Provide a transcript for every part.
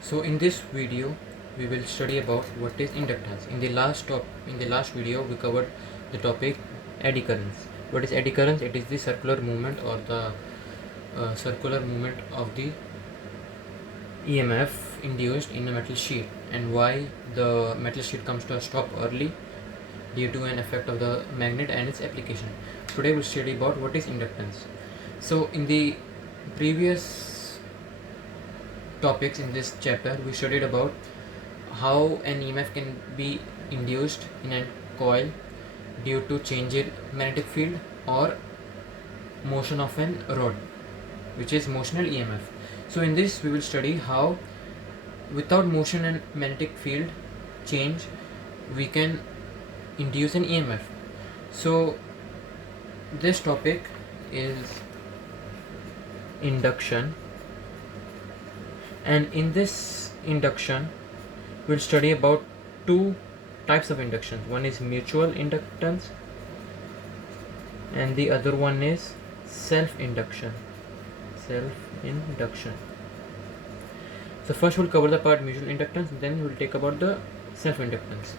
So in this video we will study about what is inductance. In the last video we covered the topic eddy currents. What is eddy currents? It is the circular movement or the circular movement of the EMF induced in a metal sheet, and why the metal sheet comes to a stop early due to an effect of the magnet and its application. Today we'll study about what is inductance. So in the previous topics in this chapter we studied about how an EMF can be induced in a coil due to change in magnetic field or motion of an rod, which is motional EMF. So in this we will study how without motion and magnetic field change we can induce an EMF. So this topic is induction, and in this induction we'll study about two types of induction. One is mutual inductance and the other one is self-induction. So first we'll cover the part mutual inductance, then we'll take about the self-inductance.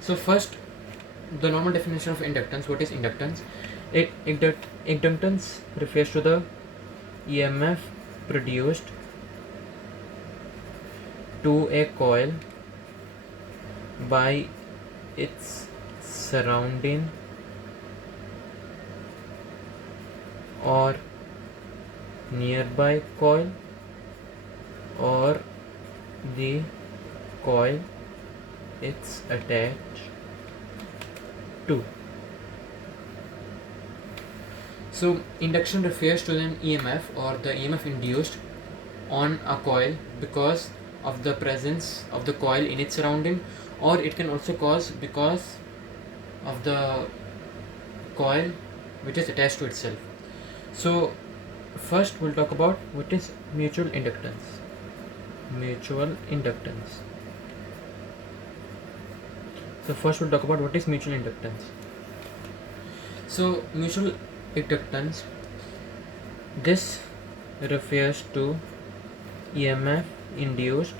So first, the normal definition of inductance. What is inductance? Inductance refers to the EMF produced to a coil by its surrounding or nearby coil or the coil it's attached to. So induction refers to an EMF or the EMF induced on a coil because of the presence of the coil in its surrounding, or it can also cause because of the coil which is attached to itself. So first we'll talk about what is mutual inductance. So first we'll talk about what is mutual inductance. So mutual inductance, this refers to EMF induced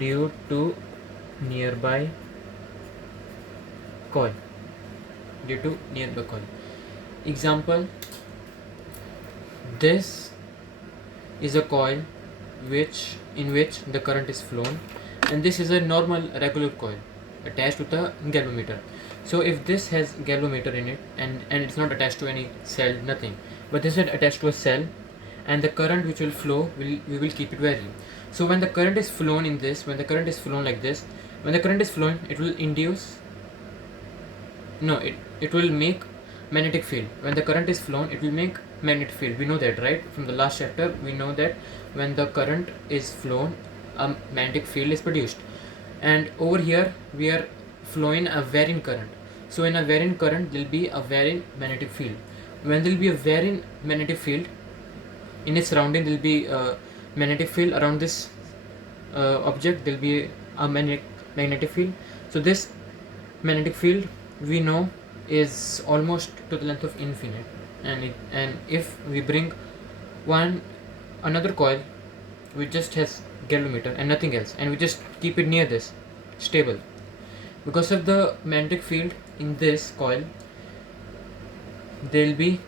due to nearby coil. Example, this is a coil in which the current is flown, and this is a normal regular coil attached with a galvanometer. So if this has galvanometer in it and it's not attached to any cell, nothing, but this is attached to a cell, and the current which will flow we will keep it varying. So when the current is flown like this, when the current is flowing, it will induce it will make magnetic field. When the current is flown, it will make magnetic field. We know that, right? From the last chapter we know that when the current is flown, a magnetic field is produced. And over here we are flowing a varying current. So in a varying current there will be a varying magnetic field. When there will be a varying magnetic field in its surrounding, there will be a magnetic field around this object. There will be a magnetic field. So this magnetic field we know is almost to the length of infinite, and if we bring another coil which just has galvanometer and nothing else, and we just keep it near this stable, because of the magnetic field in this coil there will be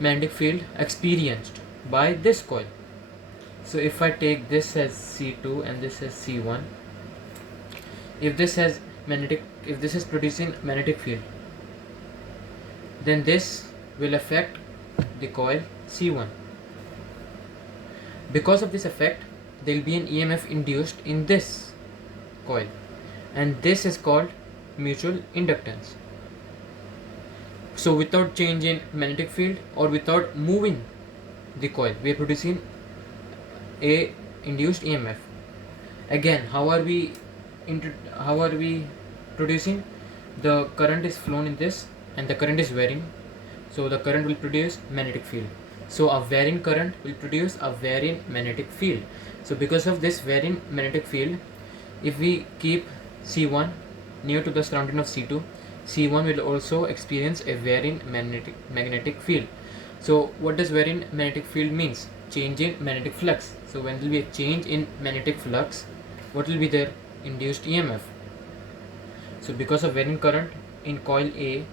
magnetic field experienced by this coil. So if I take this as C2 and this as C1, if this is producing magnetic field, then this will affect the coil C1. Because of this effect, there will be an EMF induced in this coil, and this is called mutual inductance. So without change in magnetic field or without moving the coil, we are producing a induced EMF. Again, how are we producing? The current is flown in this and the current is varying, so the current will produce magnetic field. So a varying current will produce a varying magnetic field. So because of this varying magnetic field, if we keep C1 near to the surrounding of C2, C1 will also experience a varying magnetic field. So what does varying magnetic field means? change in magnetic flux. So when there will be a change in magnetic flux, what will be there? Induced EMF. So because of varying current in coil A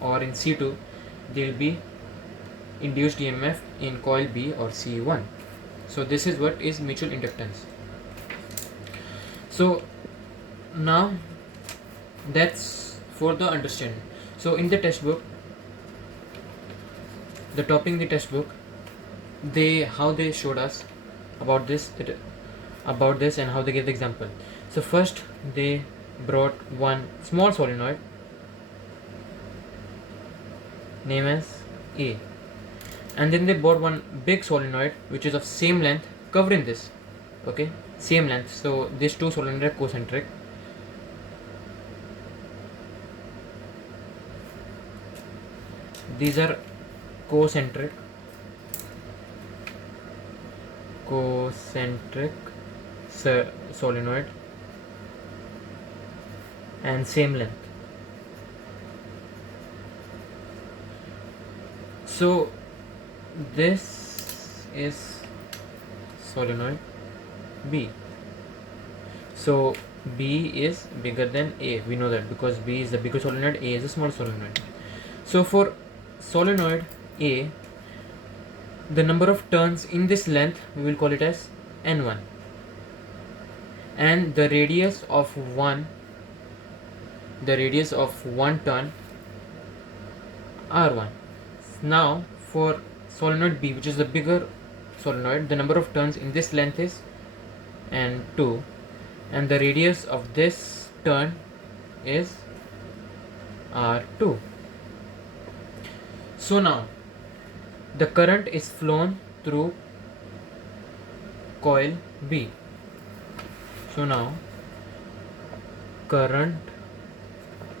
or in C2, there will be induced EMF in coil B or C1. So this is what is mutual inductance. So now that's for the understanding. So in the textbook, the topic in the textbook, how they showed us about this and how they gave the example. So first they brought one small solenoid named as A, and then they brought one big solenoid which is of same length covering this. Okay, same length. So these two solenoids are concentric. These are concentric solenoid and same length. So this is solenoid B. So B is bigger than A. We know that because B is the bigger solenoid, A is a small solenoid. So for solenoid A, the number of turns in this length we will call it as N1, and the radius of one turn R1. Now for solenoid B, which is the bigger solenoid, the number of turns in this length is N2, and the radius of this turn is R2. So now the current is flown through coil B. So now current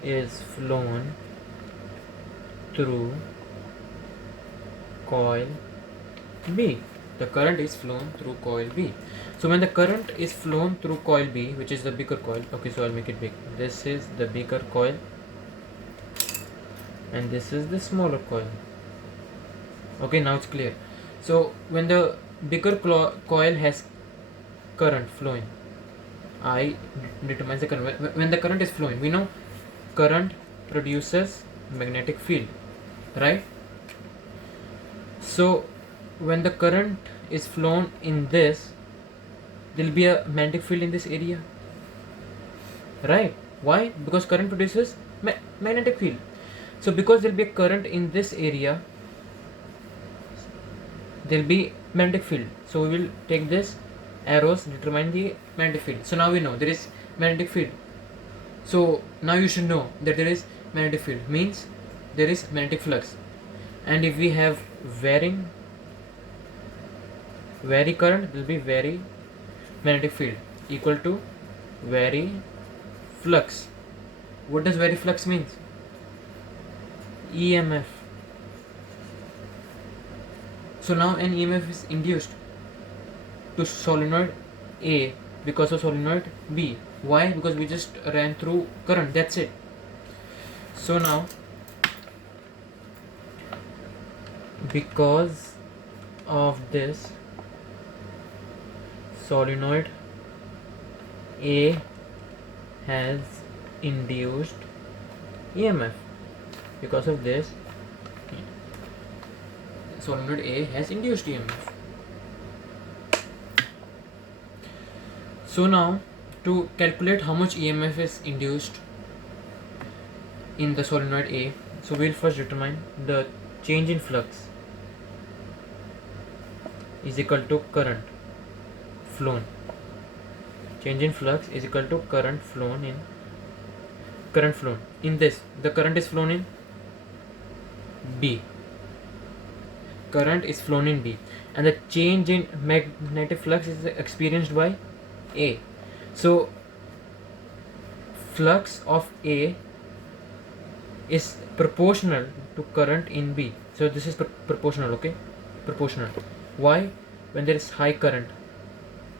is flown through coil B. The current is flown through coil B. So when the current is flown through coil B, which is the bigger coil, okay, so I'll make it big. This is the bigger coil and this is the smaller coil. Okay, now it's clear. So when the bigger coil has current flowing, I determines the current. When the current is flowing, we know current produces magnetic field, right? So when the current is flown in this, there will be a magnetic field in this area, right? Why? Because current produces magnetic field. So because there will be a current in this area, there will be magnetic field. So we will take this arrows, determine the magnetic field. So now we know there is magnetic field. So now you should know that there is magnetic field means there is magnetic flux, and if we have vary current, there will be vary magnetic field equal to vary flux. What does vary flux means? EMF. So now an EMF is induced to solenoid A because of solenoid B. Why? Because we just ran through current, that's it. So now because of this, solenoid A has induced EMF. Because of this, solenoid A has induced EMF. So now to calculate how much EMF is induced in the solenoid A, so we'll first determine the change in flux is equal to current flown. Change in flux is equal to current flown in this. The current is flown in B. Current is flown in B, and the change in magnetic flux is experienced by A. So flux of A is proportional to current in B. So this is proportional, okay? Proportional. Why? When there is high current,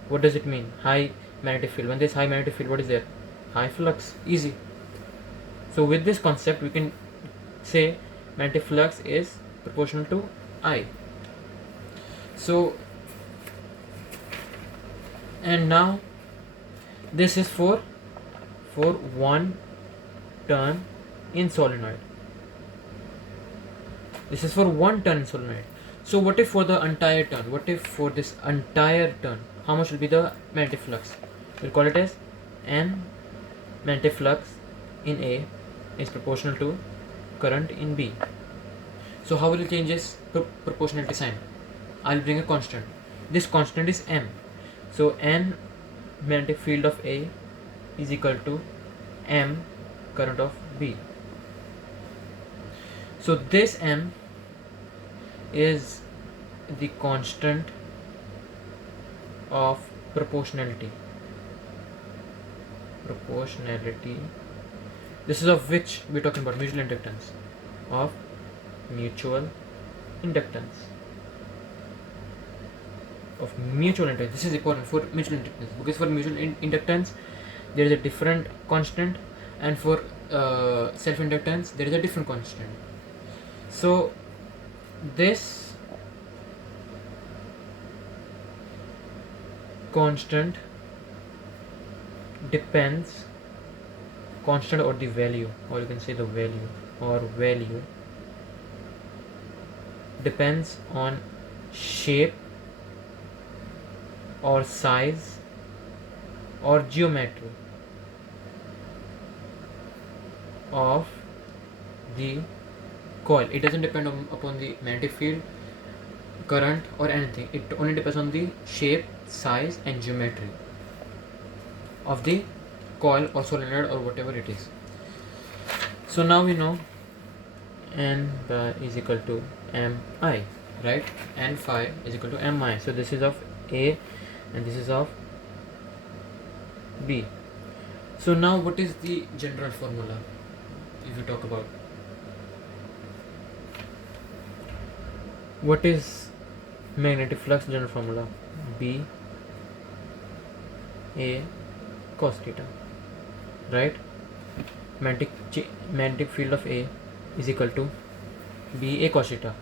what does it mean? High magnetic field. When there is high magnetic field, what is there? High flux. Easy. So with this concept, we can say magnetic flux is proportional to I. So And now this is for one turn in solenoid. This is for one turn in solenoid. So what if for the entire turn? What if for this entire turn? How much will be the magnetic flux? We'll call it as N magnetic flux in A is proportional to current in B. So how will it change this proportionality sign? I'll bring a constant. This constant is M. So N magnetic field of A is equal to M current of B. So this M is the constant of proportionality. This is of which we're talking about, mutual inductance. Of mutual inductance. This is important for mutual inductance, because for mutual inductance there is a different constant, and for self inductance there is a different constant. So this constant depends, constant or the value, or you can say the value, or value depends on shape or size or geometry of the coil. It doesn't depend upon the magnetic field, current or anything. It only depends on the shape, size and geometry of the coil or solenoid or whatever it is. So now we know N is equal to Mi, right? N phi is equal to Mi. So this is of A and this is of B. So now what is the general formula if you talk about what is magnetic flux? General formula B A cos theta, right? Magnetic field of A is equal to B A cos theta.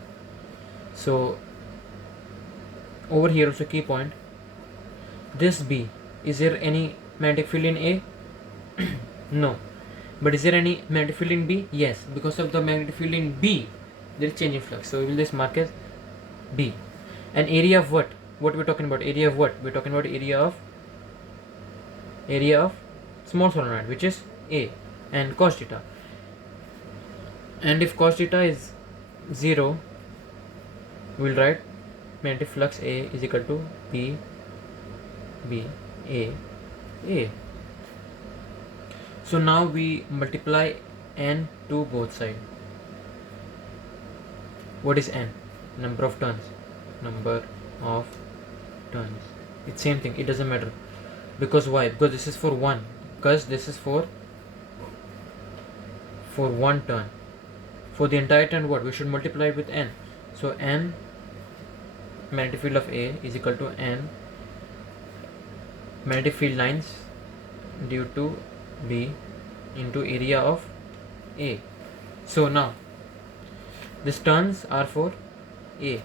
So over here also key point, this B, is there any magnetic field in A? No. But is there any magnetic field in B? Yes. Because of the magnetic field in B there is change in flux, so we will just mark as B. And area of what we're talking about? Area of what? We're talking about area of small solenoid, which is A, and cos theta. And if cos theta is 0, we will write magnetic flux A is equal to B A. So now we multiply N to both sides. What is N? Number of turns. It's same thing, it doesn't matter. Because why? Because this is for one. Because this is for one turn. For the entire turn, what? We should multiply it with N. So N magnetic field of A is equal to N magnetic field lines due to B into area of A. So now these turns are for A.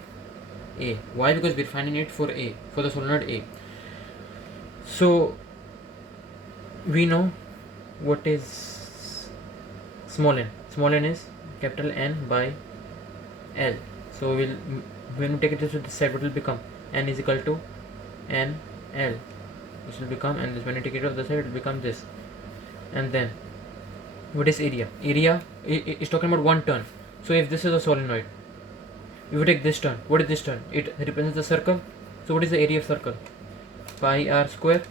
Why? Because we're finding it for A, for the solenoid A. So we know what is small n. Small n is capital N by L. So when we take it to this side, what will become? N is equal to N L. This will become, and this, when you take it to the side, it will become this. And then what is area? Area is talking about one turn. So if this is a solenoid, if you take this turn, what is this turn? It represents the circle. So what is the area of circle? Pi r square.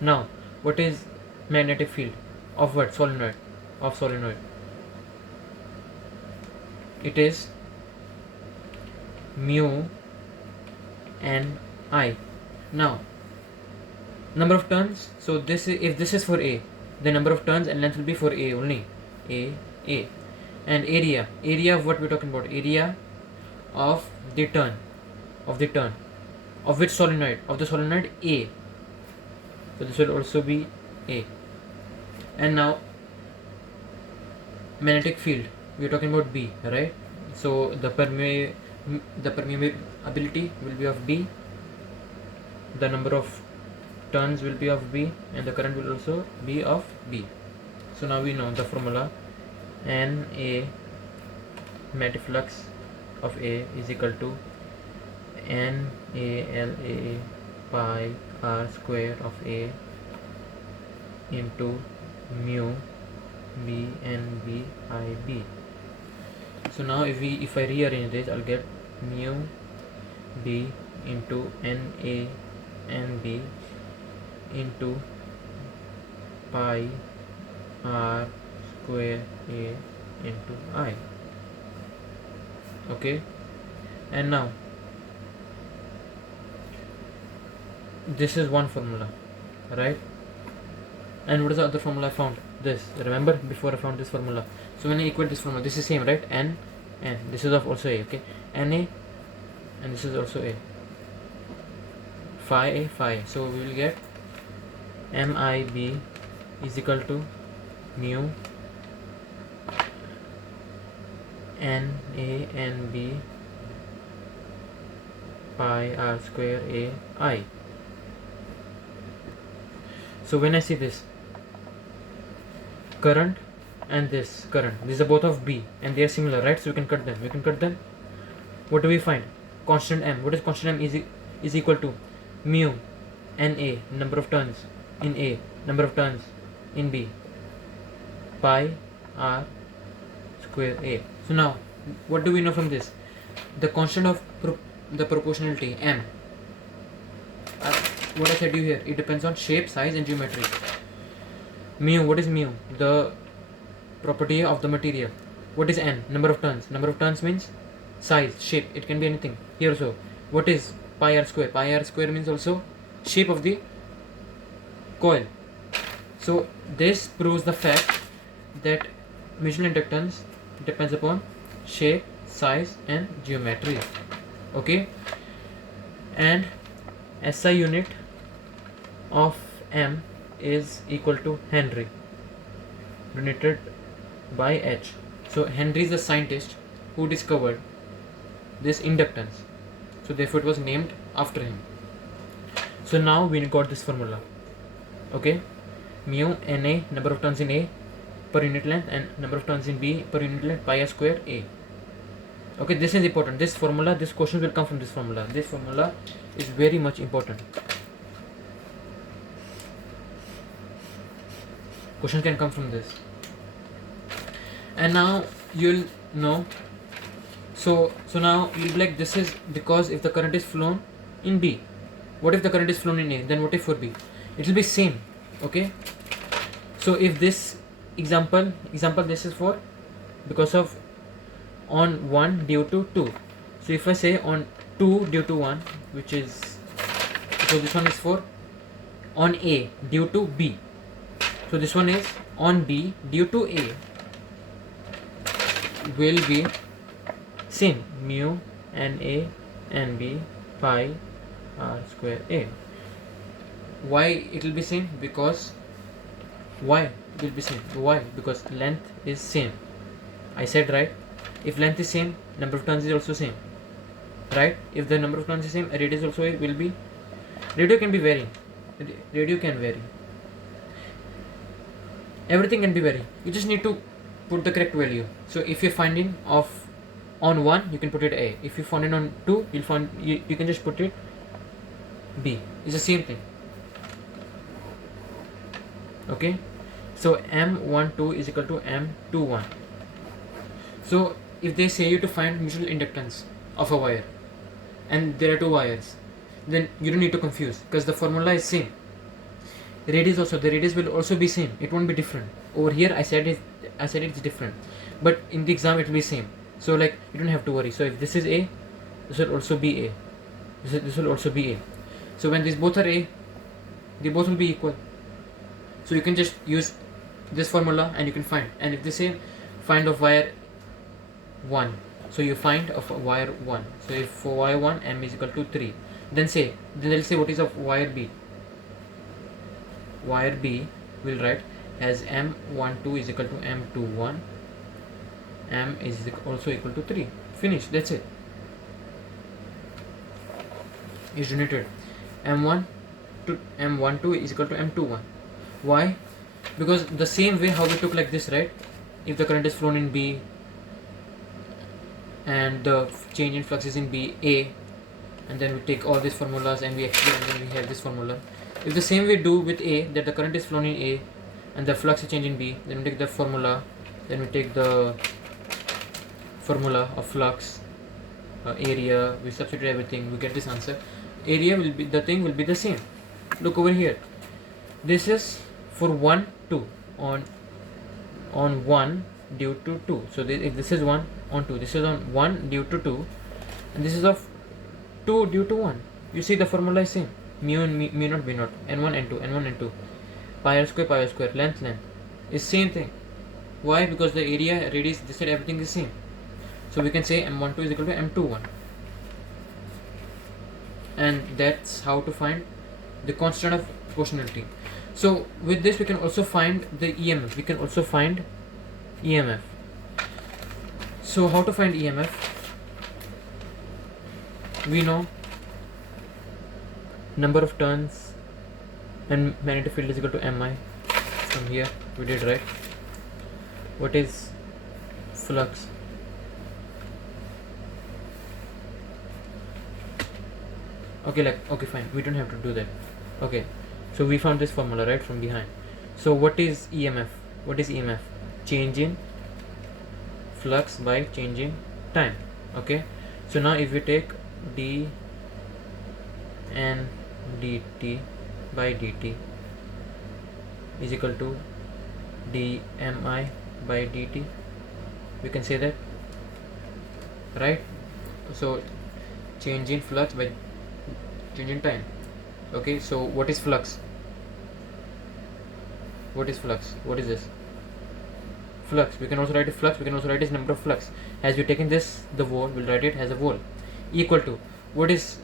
Now what is magnetic field of what? Solenoid. Of solenoid, it is mu n I. Now number of turns. So this is, if this is for A, the number of turns and length will be for A only. A. And area of what we're talking about? Area of the turn. Of which solenoid? Of the solenoid A. So this will also be A. And now magnetic field, we're talking about B, right? So the permeability will be of B. The number of turns will be of B and the current will also be of B. So now we know the formula Na magnetic flux of A is equal to NALA pi r square of A into mu B N B I B. So now if I rearrange this, I'll get mu B into NA N B into pi r square A into I. Okay, and now this is one formula, right? And what is the other formula I found? This. Remember before I found this formula. So when I equate this formula, this is same, right? N. This is of also A. Okay. Na, and this is also A. Phi A, phi A. So we will get MIB is equal to mu NANB pi r square A I. So when I see this current and this current, these are both of B and they are similar, right? So we can cut them. What do we find? Constant M. What is constant M? Is equal to mu Na, number of turns in A, number of turns in B, pi r square A. So now what do we know from this? The constant of the proportionality M, what I said you here, it depends on shape, size and geometry. Mu, what is mu? The property of the material. What is N? Number of turns. Number of turns means size, shape, it can be anything. Here also, what is pi r square? Pi r square means also shape of the coil. So this proves the fact that mutual inductance depends upon shape, size and geometry. Okay, and SI unit of M is equal to Henry, denoted by H. So Henry is the scientist who discovered this inductance, so therefore it was named after him. So now we got this formula. Okay, mu Na, number of turns in A per unit length, and number of turns in B per unit length, pi r square A. Okay, this is important. This formula, this question will come from this formula. This formula is very much important. Questions can come from this. And now you'll know. So now you'll be like, this is because if the current is flown in B, what if the current is flown in A? Then what if for B? It will be same. Okay. So if this example this is for because of on 1 due to 2. So if I say on 2 due to 1, which is, so this one is for on A due to B. So this one is on B due to A, will be same, mu Na and B pi r square A. Why it will be same? Because why will be same? Why? Because length is same. I said right. If length is same, number of turns is also same, right? If the number of turns is same, radius also will be. Radio can be varying. Radio can vary. Everything can be varying. You just need to put the correct value. So if you're finding of on 1, you can put it A. If you find it on 2, you'll find you can just put it B. It's the same thing. Okay. So M12 is equal to M21. So if they say you to find mutual inductance of a wire and there are two wires, then you don't need to confuse because the formula is same. Radius also, the radius will also be same. It won't be different. Over here I said it's different, but in the exam it will be same. So like you don't have to worry. So if this is A, this will also be A. This will also be A. So when these both are A, they both will be equal. So you can just use this formula and you can find. And if they say find of wire 1, so you find of wire 1. So if for wire 1 M is equal to 3, then they'll say what is of wire B. Wire B will write as M12 is equal to M21. M is also equal to 3. Finish. That's it. Is denoted M1 m12 is equal to m21. Why? Because the same way how we took like this, right? If the current is flown in B and the change in flux is in B, A, and then we take all these formulas and we explain, and then we have this formula. If the same way do with A, that the current is flown in A and the flux is changed in B, then we take the formula, then we take the formula of flux, area, we substitute everything, we get this answer. Area will be, the thing will be the same. Look over here, this is for 1 2 on 1 due to 2. So if this is 1 on 2, this is on 1 due to 2, and this is of 2 due to 1. You see the formula is same, mu and mu naught b naught, n1 n2 n1 n2, pi r square, length is same thing. Why? Because the area, radius, this side, everything is same. So we can say m12 is equal to m21, and that's how to find the constant of proportionality. So with this we can also find the EMF. We can also find EMF. So how to find EMF? We know number of turns and magnetic field is equal to mi. From here we did, right? What is flux? Okay, fine, we don't have to do that. Okay, so we found this formula, right, from behind. So what is EMF? What is EMF? Change in flux by change in time. Okay, so now if we take d n dt by dt is equal to dmi by dt, we can say that, right? So change in flux by change in time. Okay, so what is flux? What is flux? What is this? Flux, we can also write a flux, we can also write as number of flux. As we taken this, the wall, we'll write it as a wall, equal to, what is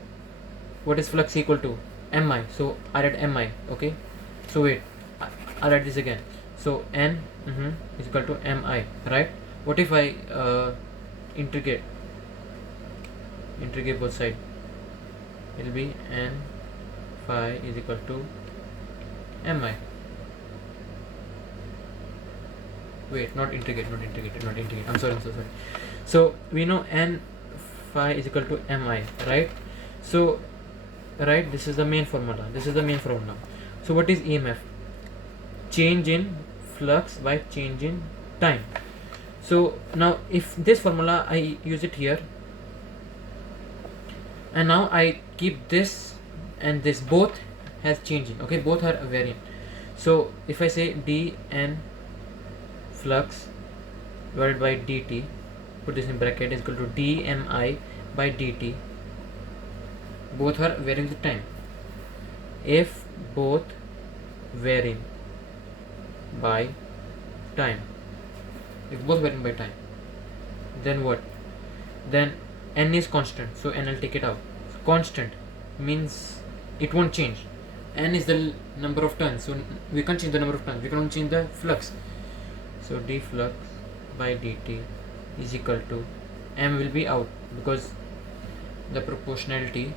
flux equal to? Mi. So I write mi. Okay, so wait, I write this again. So n is equal to mi, right? What if I integrate both sides? It will be n phi is equal to mi. Wait, not integrate. I'm so sorry. So we know n phi is equal to mi, right? So right, this is the main formula. So what is EMF? Change in flux by change in time. So now if this formula I use it here, and now I keep this and this, both has changing. Okay, both are varying. So if I say dn flux divided by dt, put this in bracket, is equal to dmi by dt, both are varying with time. If both varying by time, then what? Then n is constant, so n I'll take it out. So constant means it won't change. N is the number of turns, so we can't change the number of turns, we can only change the flux. So d flux by dt is equal to, m will be out because the proportionality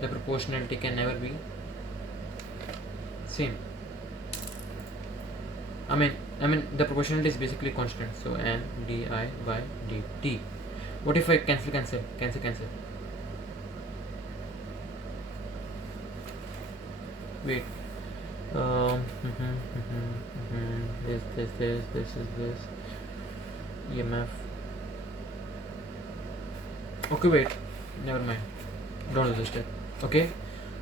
can never be same. I mean the proportionality is basically constant, so n di by dt. What if I cancel? Wait, this is this EMF. Okay, wait, never mind, don't do this step. Okay,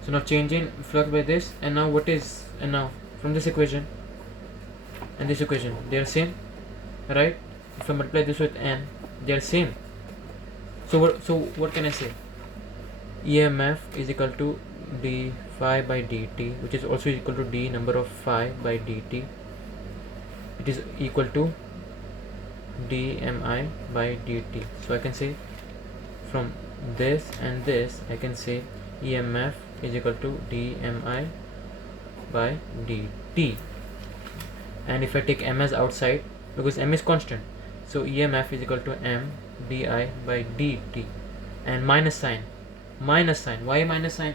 so now changing flux by this, and now what is, and now from this equation and this equation, they are same, right? If I multiply this with n, they are same. So what can I say? EMF is equal to d phi by dt, which is also equal to d number of phi by dt. It is equal to dmi by dt. So I can say from this and this, I can say EMF is equal to dmi by dt. And if I take m as outside, because m is constant, so EMF is equal to m di by dt. And minus sign. Why minus sign?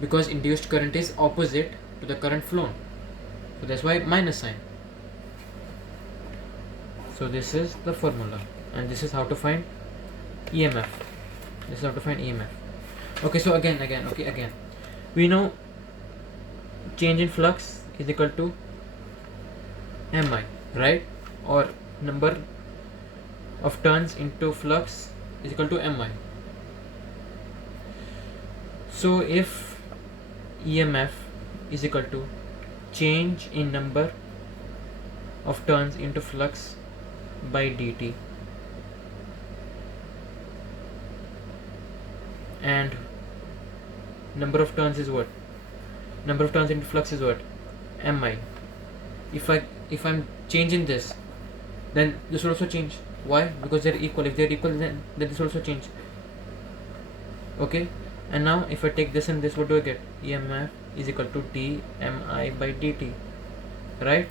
because induced current is opposite to the current flown, so that's why minus sign. So this is the formula, and this is how to find EMF. This is how to find EMF. Okay, so again we know change in flux is equal to mi, right? Or number of turns into flux is equal to mi. So if EMF is equal to change in number of turns into flux by dt, and number of turns is what? Number of turns into flux is what? mi. If I'm changing this, then this will also change. Why? Because they're equal. If they're equal, then this will also change. Okay, and now if I take this and this, what do I get? EMF is equal to d mi by dt, right?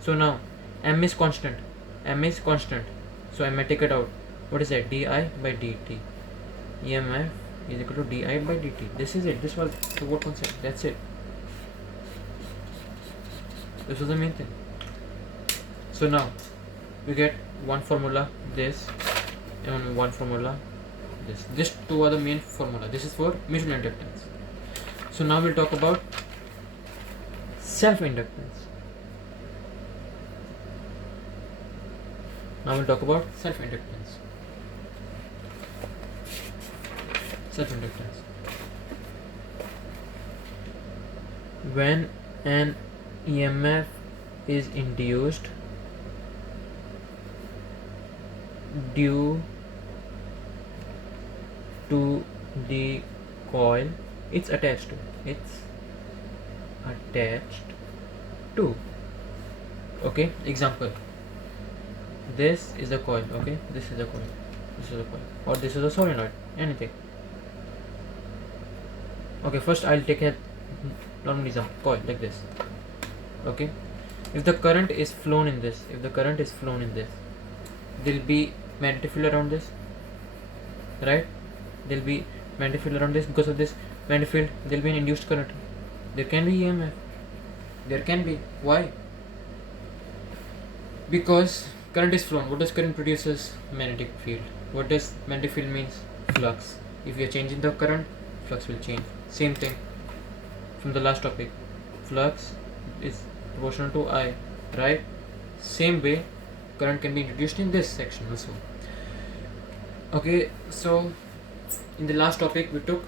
So now m is constant, so I may take it out. What is that? Di by dt. EMF is equal to di by dt. This is it. This was the whole concept. That's it. This was the main thing. So now we get one formula this, and one formula this. These two are the main formula. This is for mutual inductance. So now we'll talk about self-inductance. Now we'll talk about self-inductance. Self-inductance. When an EMF is induced due to the coil it's attached to. Okay, example, this is a coil. Okay, this is a coil, or this is a solenoid, anything. Okay, first I'll take a normal example, coil like this. Okay, if the current is flown in this, there'll be magnetic field around this, right? There'll be magnetic field around this. Because of this magnetic field, there'll be an induced current. There can be EMF. There can be. Why? Because current is flown. What does current produces? Magnetic field. What does magnetic field means? Flux. If you are changing the current, flux will change. Same thing from the last topic. Flux is proportional to I, right? Same way, current can be introduced in this section also. Okay, so in the last topic we took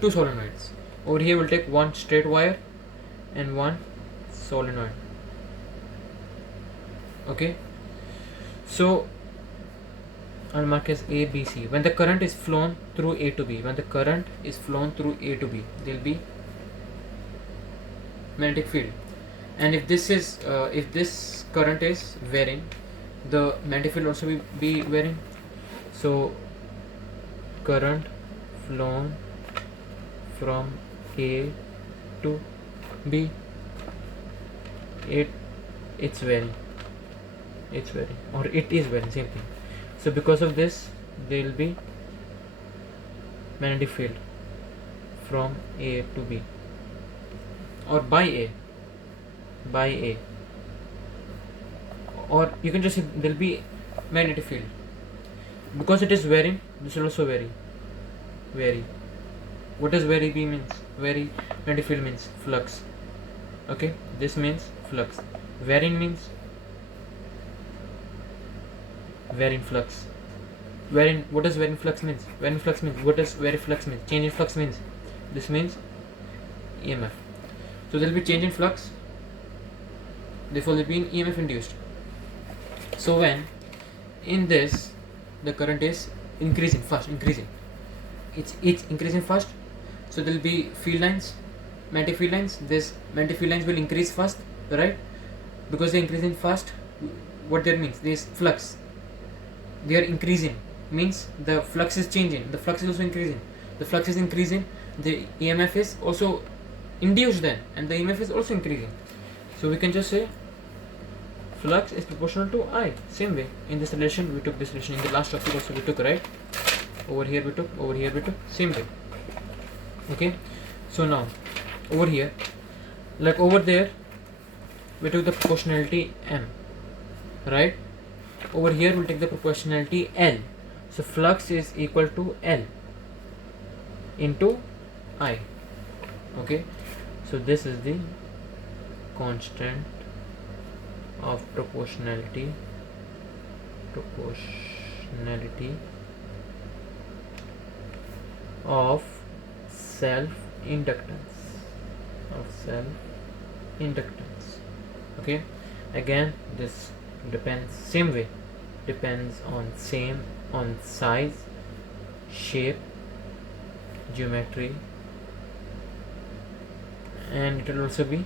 two solenoids. Over here we'll take one straight wire and one solenoid. Okay, so I'll mark as A, B, C. When the current is flown through A to B, there'll be magnetic field. And if this current is varying, the magnetic field also be varying. So current flown from A to B, it's varying, or it is varying, same thing. So because of this, there will be magnetic field from A to B, or by A, or you can just say there will be magnetic field. Because it is varying, this will also vary. What does vary B means? Vary magnetic field means flux. Okay, this means flux. Varying means varying flux. What does varying flux means? What does vary flux means? Change in flux means. This means EMF. So there will be change in flux, therefore there will be an EMF induced. So when in this the current is increasing, it's increasing fast, so there will be field lines, magnetic field lines. This magnetic field lines will increase fast, right? Because they are increasing fast, what that means? This flux, they are increasing, means the flux is changing, the flux is also increasing. The flux is increasing, the EMF is also induced then, and the EMF is also increasing. So we can just say flux is proportional to I. Same way, in this relation we took this relation, in the last topic also we took, right? Over here we took, same way. Okay, So now over here, like over there we took the proportionality M, right? Over here we'll take the proportionality L. So flux is equal to L into I. Okay, so this is the constant of proportionality of self inductance. Okay, again this depends on size, shape, geometry, and it will also be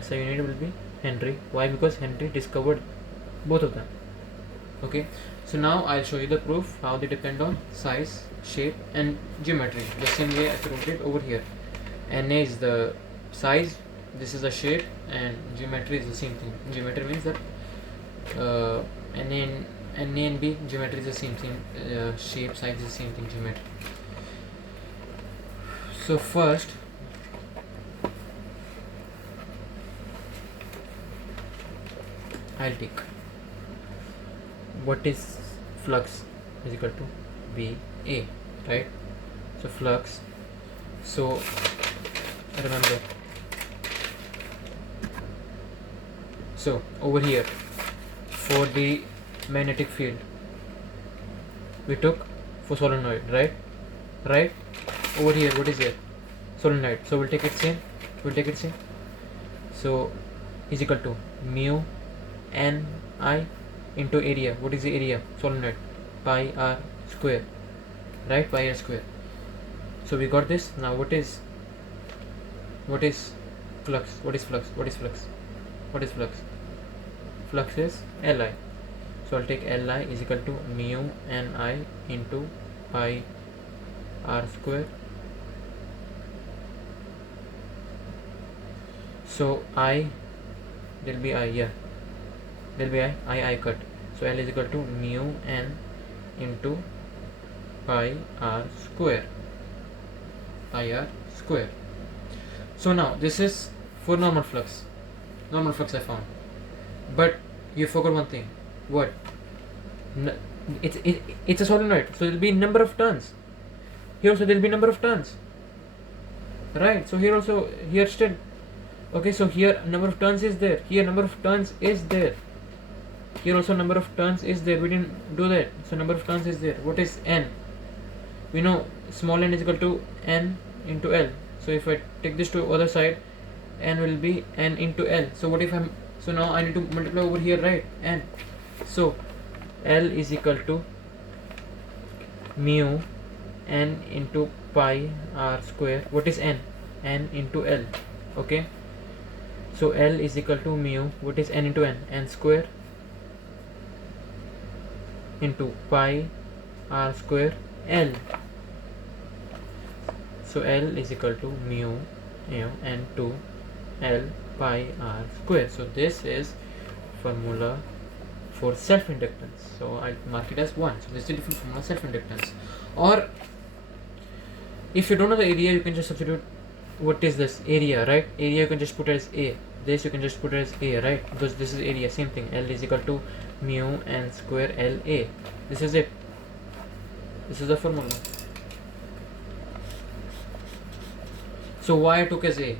SI unit will be Henry. Why? Because Henry discovered both of them. Okay, so now I'll show you the proof how they depend on size, shape, and geometry. The same way I proved it over here. Na is the size, this is the shape, and geometry is the same thing. Geometry means that Na and B, geometry is the same thing. Shape, size is the same thing. Geometry. So first, I'll take what is flux is equal to VA, right? So flux, so remember, so over here for the magnetic field we took for solenoid, right? Over here what is here? Solenoid, so we'll take it same, so is equal to mu Ni into area. What is the area? Solenoid, pi r square, right? Pi r square. So we got this. Now what is flux? Flux is Li. So I'll take Li is equal to mu Ni into pi r square. So there'll be I cut. So L is equal to mu N into pi r square. So now this is for normal flux I found, but you forgot one thing. What? It's a solenoid, so there'll be number of turns. Here also there'll be number of turns, right? So here still. Okay, so here number of turns is there, here number of turns is there, here also number of turns is there. We didn't do that, so number of turns is there. What is N? We know small n is equal to N into L. So if I take this to other side, N will be N into L. So what if so now I need to multiply over here, right? N. So L is equal to mu N into pi r square. What is N? N into L. Okay, so L is equal to mu, what is N into N? N square into pi r square L. So L is equal to mu N to L pi r square. So this is formula for self-inductance. So I'll mark it as 1. So this is a different formula, self-inductance. Or if you don't know the area, you can just substitute. What is this? Area, right? Area you can just put as A. This you can just put as A, right? Because this is area, same thing. L is equal to mu N square LA. This is it. This is the formula. So why I took as A?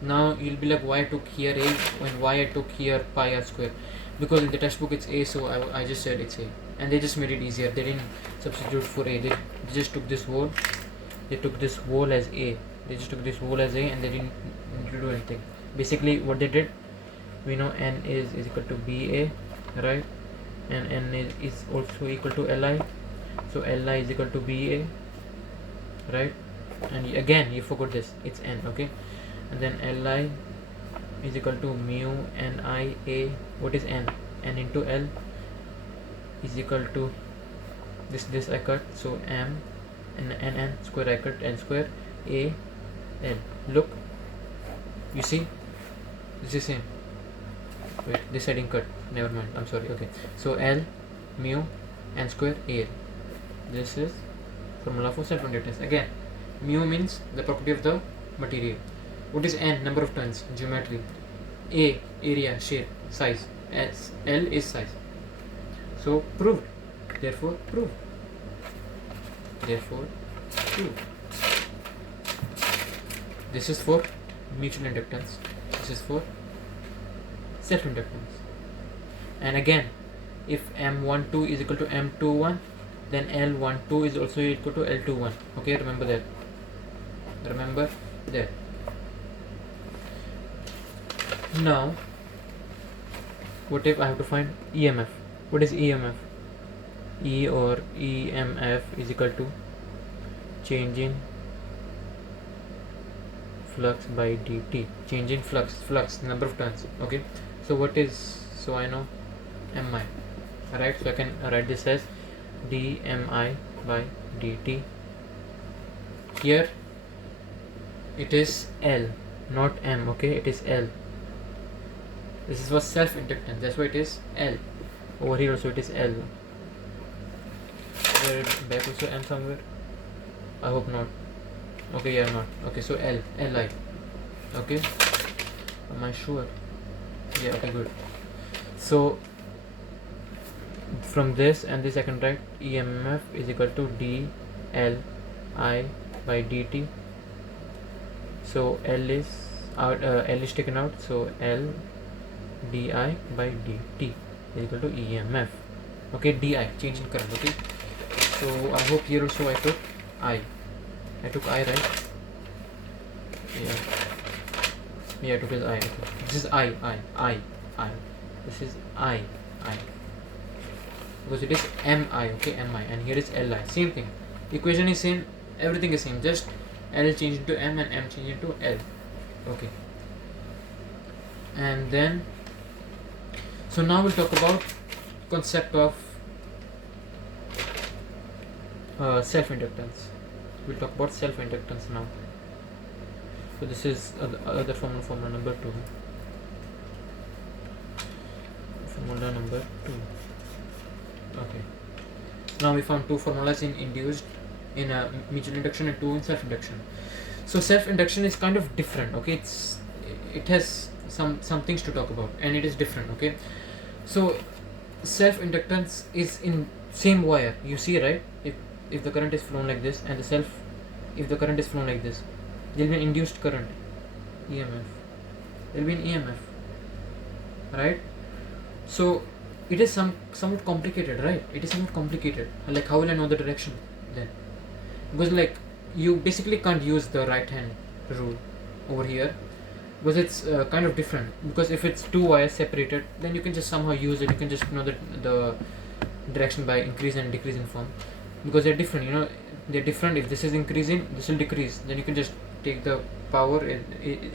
Now you'll be like, why I took here A and why I took here pi r square? Because in the textbook it's A, so I just said it's A, and they just made it easier. They didn't substitute for A. They just took this whole. They took this whole as A. They just took this whole as A, and they didn't do anything. Basically, what they did, we know N is equal to BA, right? And N is also equal to Li. So Li is equal to BA, right? And again, you forgot this. It's N, okay? And then Li is equal to mu Ni A. What is N? N into L is equal to this I cut. So M and N square I cut N square A L. Look, you see, this is same. Wait, this I didn't cut. Never mind. I'm sorry. Okay. So L mu N square A L. This is formula for self-inductance. Again, Mu means the property of the material. What is n? Number of turns, geometry. A, area, shape, size. L is size. So proved. Therefore proved. Therefore proved. This is for mutual inductance. This is for self-inductance. And again, if M12 is equal to M21, then L12 is also equal to L21. Okay, remember that. Remember that. Now, what if I have to find EMF? What is EMF? E or EMF is equal to change in flux by dt. Change in flux, number of turns. Okay, so what is, so I know mi, right? So I can write this as dmi by dt. Here it is L, not m. Okay, it is L. This is for self inductance, that's why it is L. Over here also it is L. Back also m somewhere, I hope not. Okay, yeah, not okay. So Li. Okay, am I sure? Yeah, okay, good. So from this and this I can write EMF is equal to d L I by dt. So L is out, L is taken out, so L di by dt is equal to EMF. Okay, di, change in current. Okay, so I hope here also I took I took I, right? Yeah, I took as I. This is I. This is I. Because it is mi, okay, mi, and here is Li. Same thing. Equation is same, everything is same. Just L change into M and M change into L. Okay. And then, so now we'll talk about concept of self-inductance. We'll talk about self-inductance now. So this is other formula number 2. Formula number 2. Okay. Now we found two formulas in induced, in mutual induction, and two in self-induction. So self-induction is kind of different. Okay, it has some things to talk about, and it is different. Okay, so self-inductance is in same wire. You see, right? If the current is flown like this, and if the current is flown like this, there will be an induced current, EMF. There will be an EMF, right? So it is somewhat complicated, right? It is somewhat complicated. Like, how will I know the direction then? Because like you basically can't use the right hand rule over here, because it's kind of different. Because if it's two wires separated, then you can just somehow use it. You can just know the direction by increase and decrease in form, because they're different. You know, they're different. If this is increasing, this will decrease. Then you can just take the power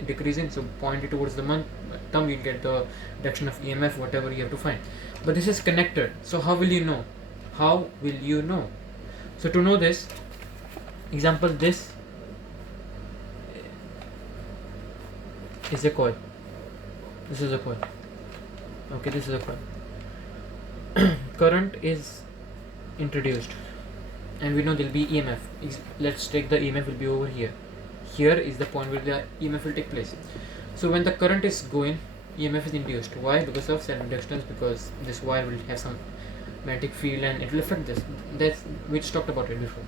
decreasing, so point it towards the thumb, you get the direction of EMF, whatever you have to find. But this is connected, so how will you know? So to know this, example, this is a coil, this is a coil. Okay, this is a coil. Current is introduced, and we know there will be EMF. Let's take the EMF will be over here. Here is the point where the EMF will take place. So when the current is going, EMF is induced. Why? Because of self-inductance, because this wire will have some magnetic field and it will affect this. We just talked about it before.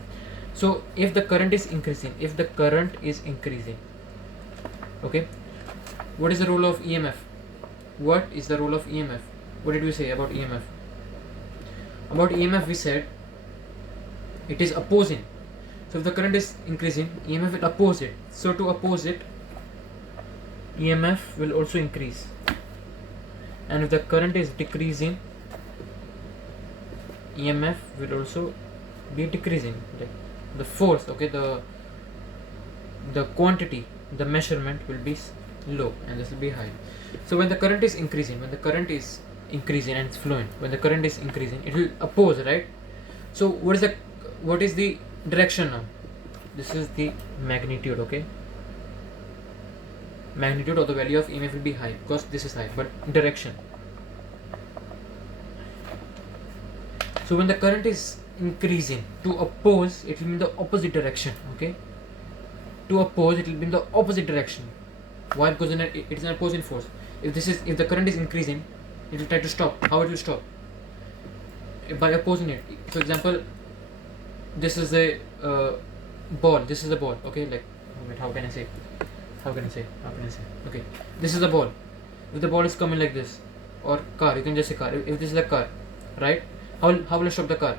So if the current is increasing, okay, what is the role of EMF? What is the role of EMF? What did we say about EMF? About EMF we said it is opposing. So if the current is increasing, EMF will oppose it. So to oppose it, EMF will also increase. And if the current is decreasing, EMF will also be decreasing. Like the force, okay, the quantity, the measurement will be low and this will be high. So when the current is increasing, and it's flowing, when the current is increasing, it will oppose, right? So what is the direction now? This is the magnitude, okay? Magnitude of the value of EMF will be high because this is high, but direction. So when the current is increasing, to oppose, it will mean the opposite direction, okay? To oppose, it will be in the opposite direction. Why? Because it is an opposing force. If the current is increasing, it will try to stop. How it will stop? By opposing it. For example, this is a ball. This is a ball. Okay, like wait, how can I say? Okay, this is the ball. If the ball is coming like this, or car, you can just say car. If this is a car, right? How will I stop the car?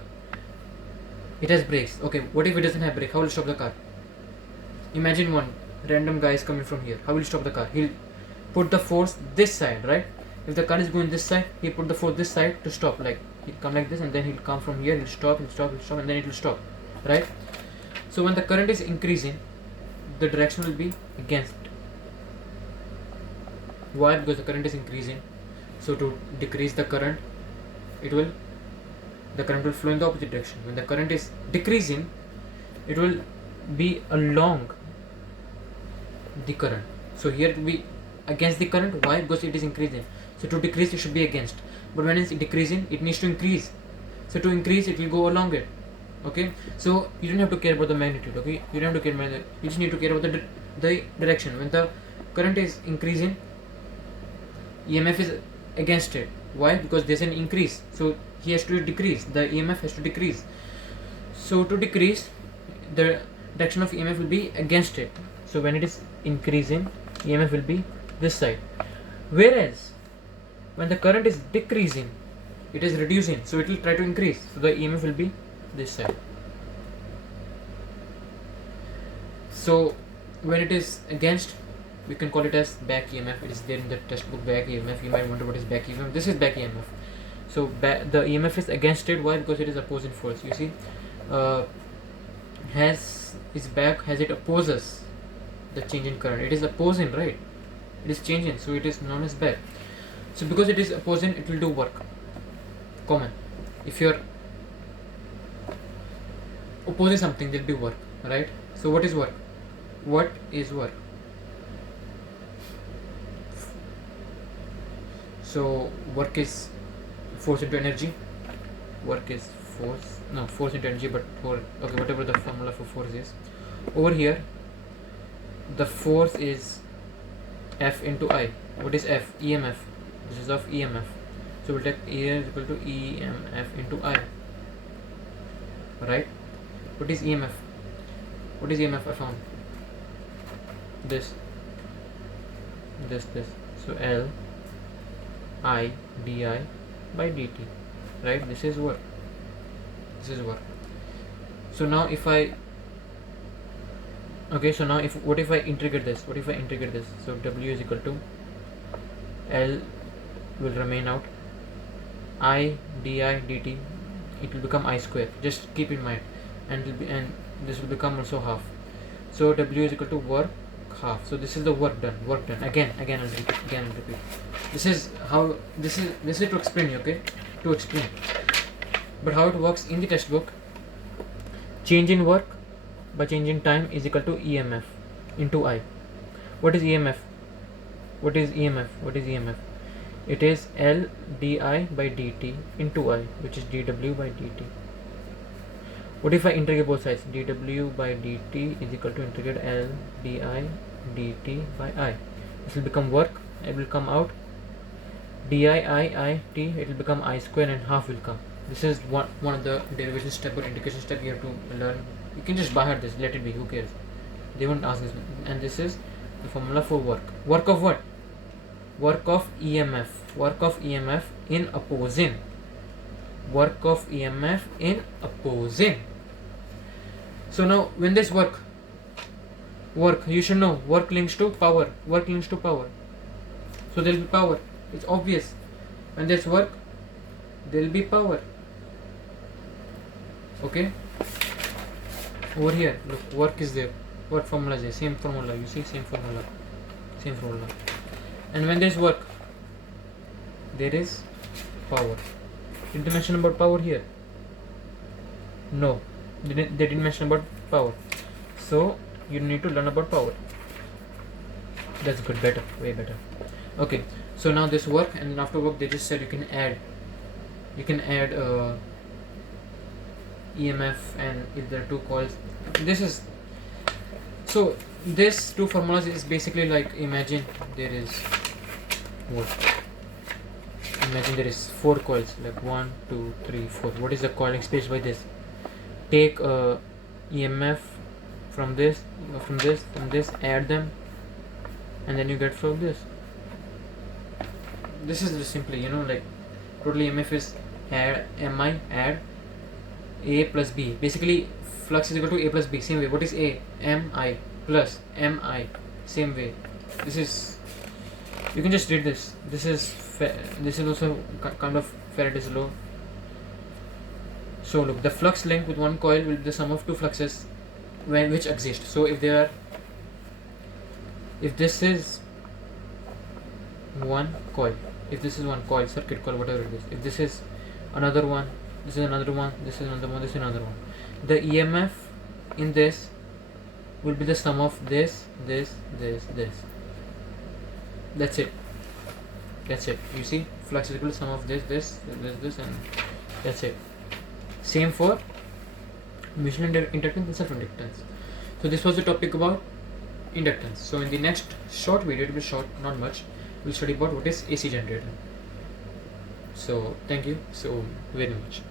It has brakes. Okay, what if it doesn't have brake? How will I stop the car? Imagine one random guy is coming from here. How will he stop the car? He'll put the force this side, right? If the car is going this side, he put the force this side to stop. Like he'll come like this, and then he'll come from here. He'll stop, and then it will stop, right? So when the current is increasing, the direction will be against. Why? Because the current is increasing. So to decrease the current, the current will flow in the opposite direction. When the current is decreasing, it will be along the current. So here it will be against the current. Why? Because it is increasing. So to decrease, it should be against. But when it's decreasing, it needs to increase. So to increase, it will go along it. Okay. So you don't have to care about the magnitude. Okay. You don't have to care about you just need to care about the direction. When the current is increasing, EMF is against it. Why? Because there's an increase. So he has to decrease. The EMF has to decrease. So to decrease, the direction of EMF will be against it. So when it is increasing, EMF will be this side. Whereas when the current is decreasing, it is reducing. So it will try to increase. So the EMF will be this side. So when it is against, we can call it as back EMF. It is there in the textbook, back EMF. You might wonder what is back EMF. This is back EMF. So the EMF is against it. Why? Because it is opposing force. You see, has its back, has it opposes the change in current. It is opposing, right? It is changing, so it is known as back. So because it is opposing, it will do work. Common. If you're opposing something, there will be work, right? So what is work? What is work? So work is force into energy. Work is force into energy, but whatever the formula for force is. Over here, the force is F into I. What is F? EMF. This is of EMF. So we'll take E is equal to EMF into I. Right? What is EMF? What is EMF? I found this. So L I di by dt. Right? This is work. So now if I what if I integrate this? So W is equal to L will remain out, I di dt, it will become I square. Just keep in mind, and this will become also half. So W is equal to work half. So this is the work done. Again I'll repeat. This is to explain you, okay? To explain. But how it works in the textbook, change in work by change in time is equal to EMF into I. What is EMF? It is L di by dt into I, which is dw by dt. What if I integrate both sides? dw by dt is equal to integrate L di dt by I. This will become work. It will come out di I t. It will become I square, and half will come. This is one of the derivation step or integration step you have to learn. You can just by heart this. Let it be. Who cares? They won't ask this. And this is the formula for work. Work of what? Work of EMF. Work of EMF in opposing. So now when this work, you should know work links to power. So there will be power. It's obvious. When there's work, there will be power. Okay. Over here, look, work is there. What formula is there? Same formula. You see, same formula. And when there's work, there is power. Did they mention about power here? No, they didn't mention about power. So you need to learn about power. That's good, better, way better. Okay, so now this work, and after work they just said you can add EMF, and if there are two coils, this is so this two formulas is basically like, imagine there is what? Imagine there is 4 coils, like 1, 2, 3, 4. What is the coiling expressed by this? Take EMF from this, add them, and then you get from this. This is just simply, like total EMF is add MI, add A plus B. Basically, flux is equal to A plus B. Same way. What is A? MI plus MI. Same way. This is, you can just read this. This is also kind of Faraday's law. So look, the flux link with one coil will be the sum of two fluxes which exist. So if this is one coil, circuit coil, whatever it is, if this is another one, this is another one, this is another one, this is another one, the EMF in this will be the sum of this. That's it. You see, flux is equal to sum of this, and that's it. Same for mutual inductance and self-inductance. So this was the topic about inductance. So in the next short video, it will be short, not much, we'll study about what is AC generator. So thank you so very much.